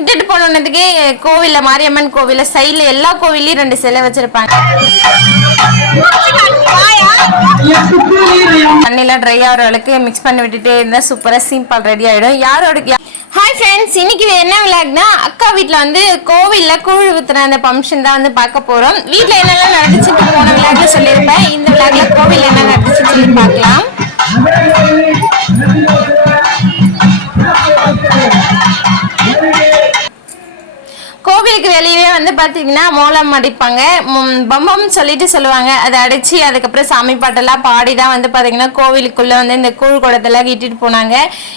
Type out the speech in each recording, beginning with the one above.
இட்டுட்டு போனதுக்கு கோவில்ல மாரியம்மன் கோவில்ல சைடுல எல்லா கோவிலையும் 2 சிலை வச்சிருப்பாங்க. தண்ணிலாம் ட்ரை ஆகிறவளுக்கு மிக்ஸ் பண்ணி விட்டுட்டே இருந்தா சூப்பரா சிம்பிள் ரெடி ஆயிடும். யாரோட ஹாய் ஃப்ரெண்ட்ஸ், இன்னைக்கு என்ன விளாக்னா அக்கா வீட்டில் வந்து கோவிலில் கூழ் ஊற்றுற அந்த ஃபங்க்ஷன் தான் வந்து பார்க்க போகிறோம். வீட்டில் என்னெல்லாம் நடந்துச்சுன்னு போன விளாக்ல சொல்லியிருப்பேன். இந்த விளாக்ல கோவில் என்ன நடந்துச்சுன்னு சொல்லி பார்க்கலாம். கோவிலுக்கு வெளியவே வந்து பார்த்தீங்கன்னா மோளம் அடிப்பாங்க, பம்பம் சொல்லிட்டு சொல்லுவாங்க. அதை அடித்து அதுக்கப்புறம் சாமி பாட்டெல்லாம் பாடி தான் வந்து பார்த்தீங்கன்னா கோவிலுக்குள்ளே வந்து இந்த கூழ் குடத்தெல்லாம் இட்டுட்டு போனாங்க.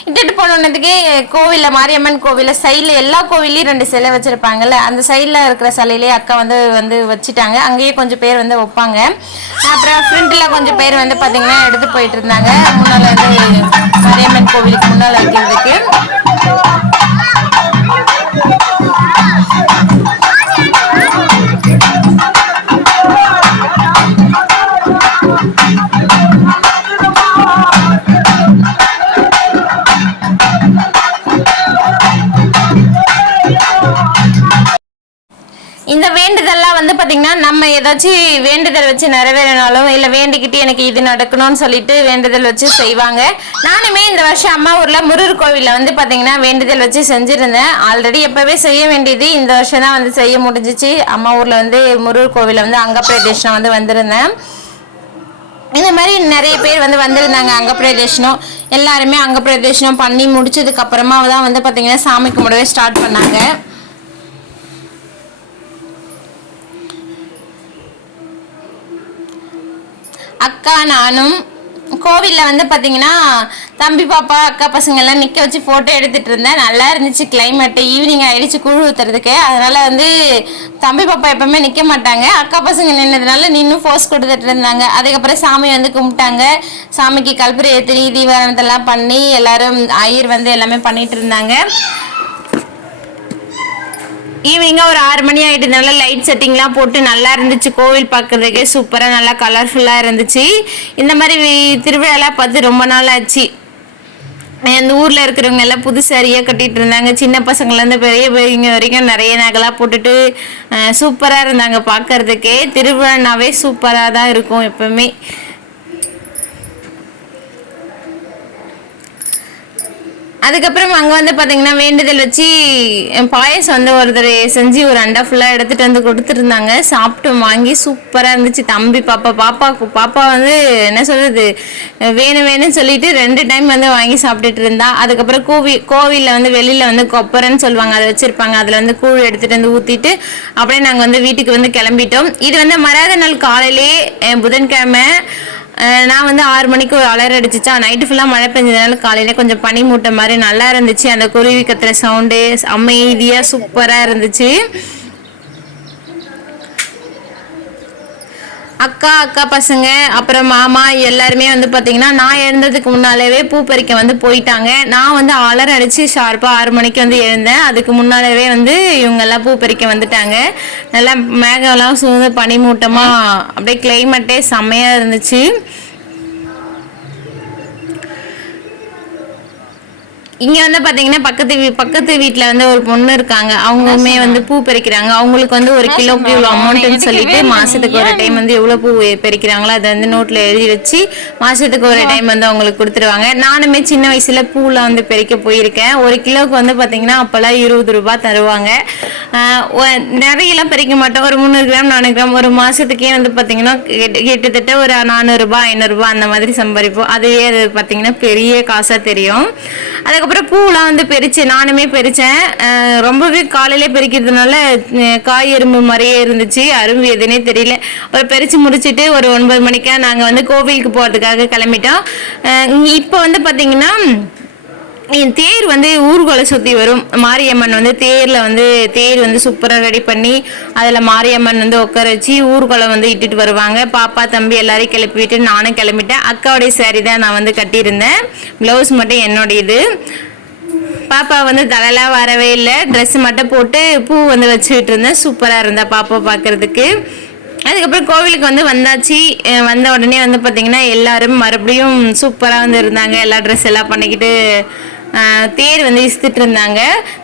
இட்டுட்டு போனதுக்கு கோவிலில் மாரியம்மன் கோவிலில் சைடில் எல்லா கோவிலையும் 2 சிலை வச்சுருப்பாங்கல்ல, அந்த சைடில் இருக்கிற சிலையிலே அக்கா வந்து வச்சுட்டாங்க. அங்கேயே கொஞ்சம் பேர் வந்து வைப்பாங்க. அப்புறம் ஃப்ரெண்டில் கொஞ்சம் பேர் வந்து பார்த்தீங்கன்னா எடுத்து போயிட்டு இருந்தாங்க முன்னால் வந்து மாரியம்மன் கோவிலுக்கு முன்னால் வைக்கிறதுக்கு. இந்த வேண்டுதல்லாம் வந்து பார்த்தீங்கன்னா நம்ம ஏதாச்சும் வேண்டுதல் வச்சு நிறைவேறினாலும் இல்லை வேண்டிக்கிட்டு எனக்கு இது நடக்கணும்னு சொல்லிட்டு வேண்டுதல் வச்சு செய்வாங்க. நானுமே இந்த வருஷம் அம்மா ஊரில் முருகர் கோவிலில் வந்து பார்த்தீங்கன்னா வேண்டுதல் வச்சு செஞ்சுருந்தேன். ஆல்ரெடி எப்போவே செய்ய வேண்டியது இந்த வருஷம் தான் வந்து செய்ய முடிஞ்சிச்சு. அம்மா ஊரில் வந்து முருகர் கோவிலில் வந்து அங்கப்பிரதேசம் வந்து வந்திருந்தேன். இந்த மாதிரி நிறைய பேர் வந்து வந்திருந்தாங்க. அங்கப்பிரதேசம் எல்லாருமே அங்கப்பிரதேசம் பண்ணி முடிச்சதுக்கு அப்புறமா தான் வந்து பார்த்தீங்கன்னா சாமி கும்பிடவே ஸ்டார்ட் பண்ணாங்க. அக்கா நானும் கோவிலில் வந்து பார்த்தீங்கன்னா தம்பி பாப்பா அக்கா பசங்க எல்லாம் நிற்க வச்சு ஃபோட்டோ எடுத்துகிட்டு இருந்தேன். நல்லா இருந்துச்சு கிளைமேட்டு. ஈவினிங் ஆகிடுச்சு கூழ் ஊற்றுறதுக்கு. அதனால் வந்து தம்பி பாப்பா எப்போவுமே நிற்க மாட்டாங்க. அக்கா பசங்க நின்றதுனால நின்று ஃபோர்ஸ் கொடுத்துட்டு இருந்தாங்க. அதுக்கப்புறம் சாமி வந்து கும்பிட்டாங்க. சாமிக்கு கல்பூரம் ஏற்றி தீபாரணத்தெல்லாம் பண்ணி எல்லோரும் ஐயர் வந்து எல்லாமே பண்ணிகிட்டு இருந்தாங்க. ஈவினிங்காக ஒரு 6 மணி ஆகிட்டதுனால லைட் செட்டிங்லாம் போட்டு நல்லா இருந்துச்சு. கோவில் பார்க்குறதுக்கே சூப்பராக நல்லா கலர்ஃபுல்லாக இருந்துச்சு. இந்த மாதிரி திருவிழாலாம் பார்த்து ரொம்ப நாள் ஆச்சு. அந்த ஊரில் இருக்கிறவங்க எல்லாம் புது சாரியாக கட்டிகிட்டு இருந்தாங்க. சின்ன பசங்கள்லேருந்து பெரியவங்க வரைக்கும் நிறைய நகைலாம் போட்டுட்டு சூப்பராக இருந்தாங்க பார்க்குறதுக்கே. திருவிழானாவே சூப்பராக தான் இருக்கும் எப்போவுமே. அதுக்கப்புறம் அங்கே வந்து பார்த்தீங்கன்னா வேண்டுதல் வச்சு பாயசம் வந்து ஒருத்தர் செஞ்சு ஒரு அண்டா ஃபுல்லாக எடுத்துகிட்டு வந்து கொடுத்துருந்தாங்க. சாப்பிட்டு வாங்கி சூப்பராக இருந்துச்சு. தம்பி பாப்பா வந்து என்ன சொல்கிறது வேணும்னு சொல்லிட்டு 2 டைம் வந்து வாங்கி சாப்பிட்டுட்டு இருந்தா. அதுக்கப்புறம் கோவிலில் வந்து வெளியில் வந்து கொப்பரைன்னு சொல்லுவாங்க, அதை வச்சுருப்பாங்க. அதில் வந்து கூழ் எடுத்துகிட்டு வந்து ஊற்றிட்டு அப்படியே நாங்கள் வந்து வீட்டுக்கு வந்து கிளம்பிட்டோம். இது வந்து மறாத நாள் காலையிலே புதன்கிழமை நான் வந்து 6 மணிக்கு ஒரு அலர் அடிச்சிச்சா. நைட்டு ஃபுல்லாக மழை பெஞ்சதுனால காலையில் கொஞ்சம் பனி மூட்டை மாதிரி நல்லா இருந்துச்சு. அந்த குருவி கத்துற சவுண்டு அமைதியாக சூப்பராக இருந்துச்சு. அக்கா பசங்க அப்புறம் மாமா எல்லாருமே வந்து பார்த்தீங்கன்னா நான் எழுந்ததுக்கு முன்னாலேயே பூ பறிக்க வந்து போயிட்டாங்க. நான் வந்து அலர் அடித்து ஷார்ப்பாக 6 மணிக்கு வந்து எழுந்தேன். அதுக்கு முன்னாலேயே வந்து இவங்கெல்லாம் பூ பறிக்க வந்துட்டாங்க. நல்லா மேகம்லாம் சூழ்ந்து பனிமூட்டமாக அப்படியே கிளைமேட்டே செம்மையாக இருந்துச்சு. இங்கே வந்து பார்த்தீங்கன்னா பக்கத்து வீட்டில் வந்து ஒரு பொண்ணு இருக்காங்க. அவங்களுமே வந்து பூ பறிக்கிறாங்க. அவங்களுக்கு வந்து 1 கிலோக்கு இவ்வளோ அமௌண்ட்டுன்னு சொல்லிட்டு மாதத்துக்கு ஒரு டைம் வந்து எவ்வளோ பூ பறிக்கிறாங்களோ அதை வந்து நோட்டில் எழுதி வச்சு மாதத்துக்கு ஒரு டைம் வந்து அவங்களுக்கு கொடுத்துருவாங்க. நானுமே சின்ன வயசில் பூலாம் வந்து பறிக்க போயிருக்கேன். 1 கிலோவுக்கு வந்து பார்த்தீங்கன்னா அப்போல்லாம் 20 ரூபாய் தருவாங்க. நிறையெல்லாம் பறிக்க மாட்டோம். ஒரு 300 கிராம் 400 கிராம் ஒரு மாதத்துக்கே வந்து பார்த்தீங்கன்னா கிட்டத்தட்ட ஒரு 400 ரூபாய் 500 ரூபாய் அந்த மாதிரி சம்பாதிப்போம். அதுவே அது பார்த்தீங்கன்னா பெரிய காசாக தெரியும். அதுக்கப்புறம் பூலாம் வந்து பறிச்சேன். நானுமே பறித்தேன். ரொம்பவே காலையிலே பறிக்கிறதுனால காய் எறும்பு மாதிரியே இருந்துச்சு. அரும்பு எதுனே தெரியல. ஒரு பறித்து முடிச்சுட்டு ஒரு 9 மணிக்கா நாங்கள் வந்து கோவிலுக்கு போகிறதுக்காக கிளம்பிட்டோம். இப்போ வந்து பார்த்தீங்கன்னா தேர் வந்து ஊர்வலை சுற்றி வரும். மாரியம்மன் வந்து தேர் வந்து சூப்பராக ரெடி பண்ணி அதில் மாரியம்மன் வந்து உட்கார வச்சு ஊர்வலம் வந்து இட்டுட்டு வருவாங்க. பாப்பா தம்பி எல்லாரையும் கிளப்பிட்டு நானும் கிளம்பிட்டேன். அக்காவுடைய சாரி தான் நான் வந்து கட்டியிருந்தேன். ப்ளவுஸ் மட்டும் என்னுடையது. பாப்பா வந்து தலையெல்லாம் வரவே இல்லை. ட்ரெஸ் மட்டும் போட்டு பூ வந்து வச்சுக்கிட்டு இருந்தேன். சூப்பராக இருந்தா பாப்பா பார்க்குறதுக்கு. அதுக்கப்புறம் கோவிலுக்கு வந்து வந்தாச்சு. வந்த உடனே வந்து பார்த்தீங்கன்னா எல்லாரும் மறுபடியும் சூப்பராக வந்து இருந்தாங்க. எல்லா ட்ரெஸ் எல்லாம் பண்ணிக்கிட்டு தேர் வந்து இசுத்துட்டு இருந்தாங்க.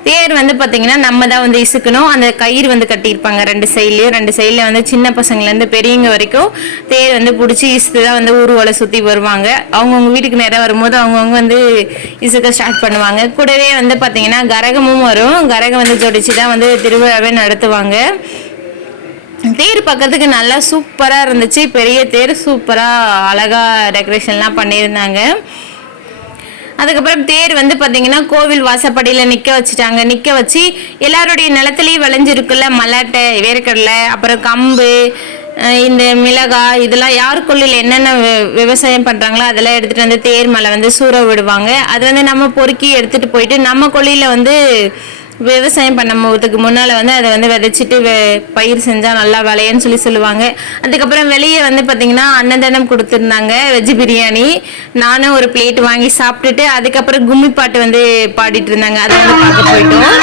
தேர் வந்து பார்த்தீங்கன்னா நம்ம தான் வந்து இசுக்கணும். அந்த கயிறு வந்து கட்டியிருப்பாங்க ரெண்டு சைட்லேயும் வந்து சின்ன பசங்கள்லேருந்து பெரியவங்க வரைக்கும் தேர் வந்து பிடிச்சி இசுத்து தான் வந்து ஊர்வலை சுற்றி வருவாங்க. அவங்கவுங்க வீட்டுக்கு நேரம் வரும்போது அவங்கவுங்க வந்து இசுக்க ஸ்டார்ட் பண்ணுவாங்க. கூடவே வந்து பார்த்தீங்கன்னா கரகமும் வரும். கரகம் வந்து ஜோடிச்சு தான் வந்து திருவிழாவே நடத்துவாங்க. தேர் பார்க்கறதுக்கு நல்லா சூப்பராக இருந்துச்சு. பெரிய தேர் சூப்பராக அழகாக டெக்கரேஷன்லாம் பண்ணியிருந்தாங்க. அதுக்கப்புறம் தேர் வந்து பார்த்தீங்கன்னா கோவில் வாசப்படியில் நிற்க வச்சு எல்லாருடைய நிலத்துலேயும் விளைஞ்சிருக்குல்ல மல்லாட்டை, வேர்க்கடலை, அப்புறம் கம்பு, இந்த மிளகாய், இதெல்லாம் யார் கொள்ளையில் என்னென்ன விவசாயம் பண்ணுறாங்களோ அதெல்லாம் எடுத்துகிட்டு வந்து தேர் மேலே வந்து சூற விடுவாங்க. அது வந்து நம்ம பொறுக்கி எடுத்துகிட்டு போயிட்டு நம்ம கொள்ளையில் வந்து விவசாயம் பண்ணும்போதுக்கு முன்னால் வந்து அதை வந்து விதைச்சிட்டு பயிர் செஞ்சால் நல்லா விளையன்னு சொல்லுவாங்க. அதுக்கப்புறம் வெளியே வந்து பார்த்திங்கன்னா அன்னதானம் கொடுத்துருந்தாங்க, வெஜ் பிரியாணி. நானும் ஒரு பிளேட் வாங்கி சாப்பிட்டுட்டு அதுக்கப்புறம் கும்மி பாட்டு வந்து பாடிட்டு இருந்தாங்க. அதை வந்து பார்க்க போயிட்டோம்.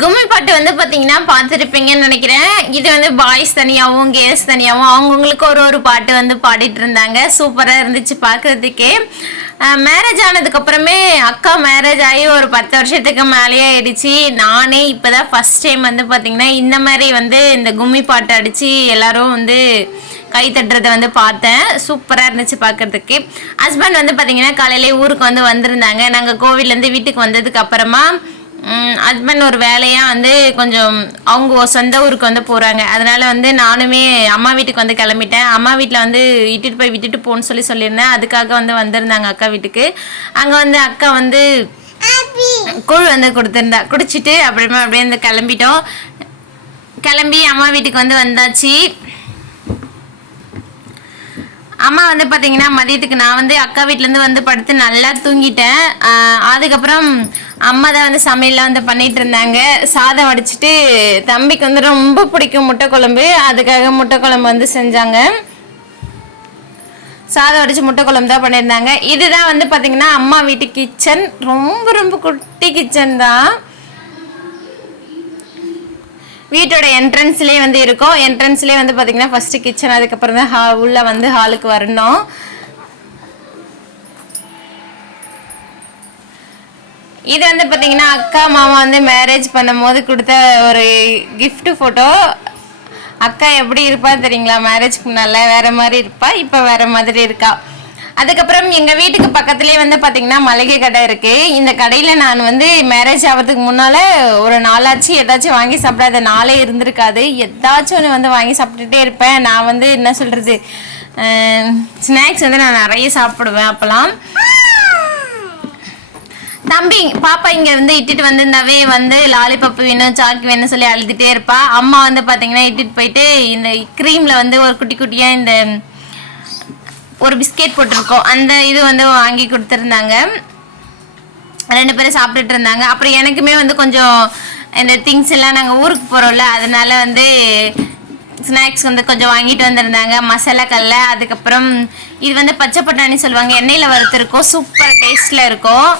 கும்மி பாட்டு வந்து பார்த்தீங்கன்னா பார்த்துருப்பீங்கன்னு நினைக்கிறேன். இது வந்து பாய்ஸ் தனியாகவும் கேர்ள்ஸ் தனியாகவும் அவங்கவுங்களுக்கு ஒரு பாட்டு வந்து பாடிட்டு இருந்தாங்க. சூப்பராக இருந்துச்சு பார்க்குறதுக்கே. மேரேஜ் ஆனதுக்கப்புறமே அக்கா மேரேஜ் ஆகி ஒரு 10 வருஷத்துக்கு மேலேயே ஆயிடுச்சு. நானே இப்போ தான் ஃபஸ்ட் டைம் வந்து பார்த்திங்கன்னா இந்த மாதிரி வந்து இந்த கும்மி பாட்டு அடித்து எல்லாரும் வந்து கை தட்டுறதை வந்து பார்த்தேன். சூப்பராக இருந்துச்சு பார்க்குறதுக்கு. ஹஸ்பண்ட் வந்து பார்த்திங்கன்னா காலையிலே ஊருக்கு வந்து வந்திருந்தாங்க. நாங்கள் கோவிலேருந்து வீட்டுக்கு வந்ததுக்கு அப்புறமா ஹஸ்பண்ட் ஒரு வேலையாக வந்து கொஞ்சம் அவங்க சொந்த ஊருக்கு வந்து போகிறாங்க. அதனால் வந்து நானுமே அம்மா வீட்டுக்கு வந்து கிளம்பிட்டேன். அம்மா வீட்டில் வந்து இட்டுட்டு போய் விட்டுட்டு போன்னு சொல்லியிருந்தேன். அதுக்காக வந்து வந்திருந்தாங்க அக்கா வீட்டுக்கு. அங்கே வந்து அக்கா வந்து கூழ் வந்து குடிச்சிட்டு அப்புறமா அப்படியே வந்து கிளம்பிட்டோம். கிளம்பி அம்மா வீட்டுக்கு வந்து வந்தாச்சு. அம்மா வந்து பார்த்தீங்கன்னா மதியத்துக்கு நான் வந்து அக்கா வீட்டிலேருந்து வந்து படுத்து நல்லா தூங்கிட்டேன். அதுக்கப்புறம் அம்மா தான் வந்து சமையல்லாம் வந்து பண்ணிட்டு இருந்தாங்க. சாதம் வடிச்சிட்டு தம்பிக்கு வந்து ரொம்ப பிடிக்கும் முட்டை குழம்பு, அதுக்காக முட்டை குழம்பு வந்து செஞ்சாங்க. சாதம் வடிச்சு முட்டை குழம்பு தான் பண்ணியிருந்தாங்க. இதுதான் வந்து பார்த்தீங்கன்னா அம்மா வீட்டு கிச்சன். ரொம்ப ரொம்ப குட்டி கிச்சன் தான். வீட்டோட என்ட்ரன்ஸ்லேயே வந்து இருக்கும். என்ட்ரன்ஸ்லேயே வந்து பார்த்தீங்கன்னா ஃபஸ்ட்டு கிச்சன், அதுக்கப்புறம் தான் உள்ளே வந்து ஹாலுக்கு வரணும். இது வந்து பார்த்தீங்கன்னா அக்கா மாமா வந்து மேரேஜ் பண்ணும்போது கொடுத்த ஒரு கிஃப்ட் ஃபோட்டோ. அக்கா எப்படி இருப்பா தெரியுங்களா? மேரேஜ்க்கு முன்னால் வேறு மாதிரி இருப்பா, இப்போ வேறு மாதிரி இருக்கா. அதுக்கப்புறம் எங்கள் வீட்டுக்கு பக்கத்துலேயே வந்து பார்த்தீங்கன்னா மளிகை கடை இருக்குது. இந்த கடையில் நான் வந்து மேரேஜ் ஆகிறதுக்கு முன்னால் ஒரு நாளாச்சு ஏதாச்சும் வாங்கி சாப்பிடாத நாளே இருந்திருக்காது. ஏதாச்சும் ஒன்று வந்து வாங்கி சாப்பிட்டுட்டே இருப்பேன். நான் வந்து என்ன சொல்கிறது, ஸ்நாக்ஸ் வந்து நான் நிறைய சாப்பிடுவேன். அப்போலாம் தம்பி பாப்பா இங்கே வந்து இட்டுட்டு வந்திருந்தாவே வந்து லாலிபப்பு வேணும் சாக்கு வேணும்னு சொல்லி அழுதுகிட்டே இருப்பா. அம்மா வந்து பார்த்தீங்கன்னா இட்டுட்டு போயிட்டு இந்த க்ரீமில் வந்து ஒரு குட்டி குட்டியாக இந்த ஒரு பிஸ்கெட் போட்டிருக்கோம், அந்த இது வந்து வாங்கி கொடுத்துருந்தாங்க. 2 பேரும் சாப்பிட்டுட்டு இருந்தாங்க. அப்புறம் எனக்குமே வந்து கொஞ்சம் இந்த திங்ஸ் எல்லாம் நாங்கள் ஊருக்கு போகிறோம்ல, அதனால வந்து ஸ்நாக்ஸ் வந்து கொஞ்சம் வாங்கிட்டு வந்திருந்தாங்க. மசாலா கடலை, அதுக்கப்புறம் இது வந்து பச்சை பட்டாணி சொல்லுவாங்க, எண்ணெயில் வறுத்துருக்கோம், சூப்பர் டேஸ்ட்டில் இருக்கும்.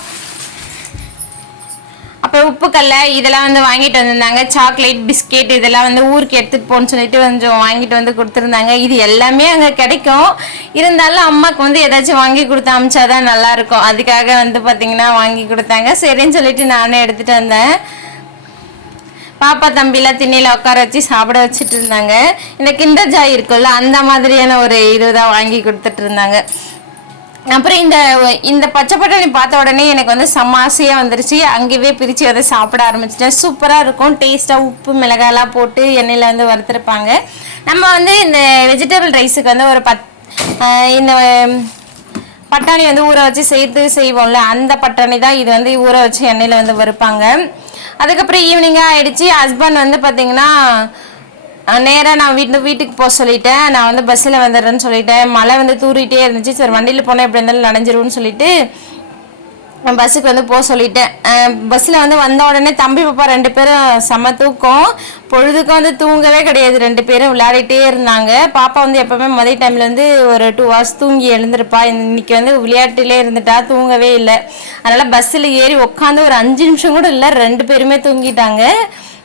அப்புறம் உப்புக்கல்லை இதெல்லாம் வந்து வாங்கிட்டு வந்திருந்தாங்க. சாக்லேட் பிஸ்கெட் இதெல்லாம் வந்து ஊருக்கு எடுத்துகிட்டு போன்னு சொல்லிட்டு கொஞ்சம் வாங்கிட்டு வந்து கொடுத்துருந்தாங்க. இது எல்லாமே அங்கே கிடைக்கும். இருந்தாலும் அம்மாவுக்கு வந்து ஏதாச்சும் வாங்கி கொடுத்து அமிச்சாதான் நல்லாயிருக்கும். அதுக்காக வந்து பார்த்திங்கன்னா வாங்கி கொடுத்தாங்க. சரின்னு சொல்லிட்டு நானே எடுத்துகிட்டு வந்தேன். பாப்பா தம்பிலாம் திண்ணையில் உட்கார வச்சு சாப்பிட வச்சுட்டு இருந்தாங்க. இந்த கிண்டர் ஜாய் இருக்குல்ல, அந்த மாதிரியான ஒரு இதுதான் வாங்கி கொடுத்துட்டு இருந்தாங்க. அப்புறம் இந்த பச்சை பட்டாணி பார்த்த உடனே எனக்கு வந்து சமாசையாக வந்துருச்சு. அங்கேயே பிரித்து வந்து சாப்பிட ஆரம்பிச்சிட்டேன். சூப்பராக இருக்கும், டேஸ்ட்டாக உப்பு மிளகாலாம் போட்டு எண்ணெயில் வந்து வறுத்துருப்பாங்க. நம்ம வந்து இந்த வெஜிடபிள் ரைஸுக்கு வந்து ஒரு இந்த பட்டாணி வந்து ஊற வச்சு செய்வோம்ல, அந்த பட்டாணி தான் இது வந்து ஊற வச்சு எண்ணெயில் வந்து வறுப்பாங்க. அதுக்கப்புறம் ஈவினிங்காக ஆகிடுச்சு. ஹஸ்பண்ட் வந்து பார்த்திங்கன்னா நேராக நான் வீட்டுக்கு போக சொல்லிட்டேன். நான் வந்து பஸ்ஸில் வந்துடுறேன்னு சொல்லிட்டேன். மழை வந்து தூரிகிட்டே இருந்துச்சு. சரி வண்டியில் போனால் எப்படி இருந்தாலும் நனைஞ்சிருவோன்னு சொல்லிட்டு பஸ்ஸுக்கு வந்து போக சொல்லிட்டேன். பஸ்ஸில் வந்து வந்த உடனே தம்பி பாப்பா 2 பேரும் செம்ம தூக்கம். பொழுதுக்கும் வந்து தூங்கவே கிடையாது. 2 பேரும் விளையாடிட்டே இருந்தாங்க. பாப்பா வந்து எப்போவுமே மதிய டைமில் வந்து ஒரு 2 hours தூங்கி எழுந்திருப்பா. இன்னைக்கு வந்து விளையாட்டுலேயே இருந்துட்டா, தூங்கவே இல்லை. அதனால் பஸ்ஸில் ஏறி உட்காந்து ஒரு 5 நிமிஷம் கூட இல்லை, 2 பேருமே தூங்கிட்டாங்க.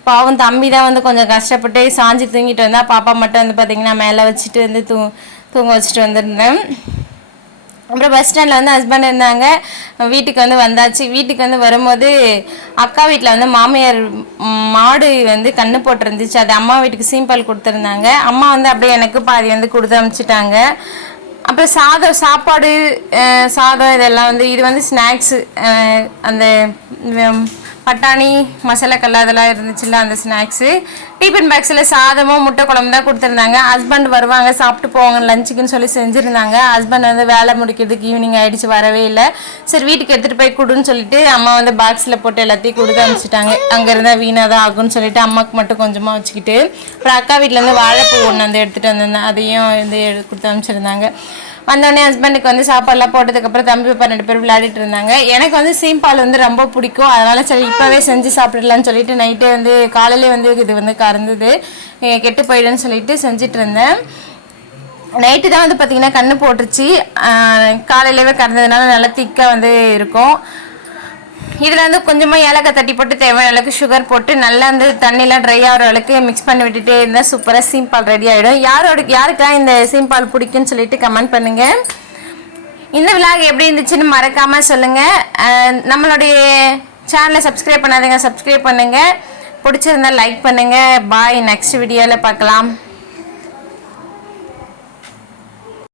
பாவம் தம்பி தான் வந்து கொஞ்சம் கஷ்டப்பட்டு சாஞ்சி தூங்கிட்டு வந்தா. பாப்பா மட்டும் வந்து பார்த்திங்கன்னா மேலே வச்சுட்டு வந்து தூங்க வச்சுட்டு வந்திருந்தேன். அப்புறம் பஸ் ஸ்டாண்டில் வந்து ஹஸ்பண்ட் இருந்தாங்க. வீட்டுக்கு வந்து வந்தாச்சு. வீட்டுக்கு வந்து வரும்போது அக்கா வீட்டில் வந்து மாமியார் மாடு வந்து கன்று போட்டிருந்துச்சு. அது அம்மா வீட்டுக்கு சீம்பால் கொடுத்துருந்தாங்க. அம்மா வந்து அப்படியே எனக்கு பாதி வந்து கொடுத்து அனுப்பிச்சிட்டாங்க. அப்புறம் சாப்பாடு சாதம் இதெல்லாம் வந்து இது வந்து ஸ்நாக்ஸு, அந்த பட்டாணி மசாலா கல்ல அதெல்லாம் இருந்துச்சுல்ல, அந்த ஸ்நாக்ஸு. டிஃபன் பாக்ஸில் சாதமும் முட்டை குழம்பு தான் கொடுத்துருந்தாங்க. ஹஸ்பண்ட் வருவாங்க சாப்பிட்டு போவாங்க லஞ்சுக்குன்னு சொல்லி செஞ்சுருந்தாங்க. ஹஸ்பண்ட் வந்து வேலை முடிக்கிறதுக்கு ஈவினிங் ஆகிடுச்சு, வரவே இல்லை. சரி வீட்டுக்கு எடுத்துகிட்டு போய் கொடுன்னு சொல்லிட்டு அம்மா வந்து பாக்ஸில் போட்டு எல்லாத்தையும் கொடுத்து அனுப்பிச்சிட்டாங்க. அங்கே இருந்தால் வீணாக தான் ஆகும்னு சொல்லிட்டு அம்மாவுக்கு மட்டும் கொஞ்சமாக வச்சுக்கிட்டு, அப்புறம் அக்கா வீட்டிலேருந்து வாழைப்பூ ஒன்று வந்து எடுத்துகிட்டு வந்திருந்தேன், அதையும் வந்து கொடுத்து அனுப்பிச்சிருந்தாங்க. வந்தோடனே ஹஸ்பண்டுக்கு வந்து சாப்பாடுலாம் போட்டதுக்கப்புறம் தம்பி பாப்பா 2 பேரும் விளையாடிட்டு இருந்தாங்க. எனக்கு வந்து சீம்பால் வந்து ரொம்ப பிடிக்கும். அதனால் சரி இப்போவே செஞ்சு சாப்பிடலான்னு சொல்லிட்டு நைட்டே வந்து காலையிலே வந்து இது வந்து கறந்தது கெட்டு போயிடுன்னு சொல்லிட்டு செஞ்சுட்டு இருந்தேன். நைட்டு தான் வந்து பார்த்திங்கன்னா கண்ணு போட்டுருச்சு. காலையிலேயே கறந்ததுனால நல்லா திக்காக வந்து இருக்கும். இதில் வந்து கொஞ்சமாக ஏலக்காய் தட்டி போட்டு தேவையான அளவுக்கு சுகர் போட்டு நல்லா வந்து தண்ணிலாம் ட்ரை ஆகிற அளவுக்கு மிக்ஸ் பண்ணி விட்டுட்டே இருந்தால் சூப்பராக சீம்பால் ரெடி ஆகிடும். யாருக்கெல்லாம் இந்த சீம்பால் பிடிக்குன்னு சொல்லிட்டு கமெண்ட் பண்ணுங்கள். இந்த விலாக் எப்படி இருந்துச்சுன்னு மறக்காமல் சொல்லுங்கள். நம்மளுடைய சேனலை சப்ஸ்கிரைப் பண்ணாதீங்க, சப்ஸ்கிரைப் பண்ணுங்கள். பிடிச்சிருந்தா லைக் பண்ணுங்கள். பாய், நெக்ஸ்ட் வீடியோவில் பார்க்கலாம்.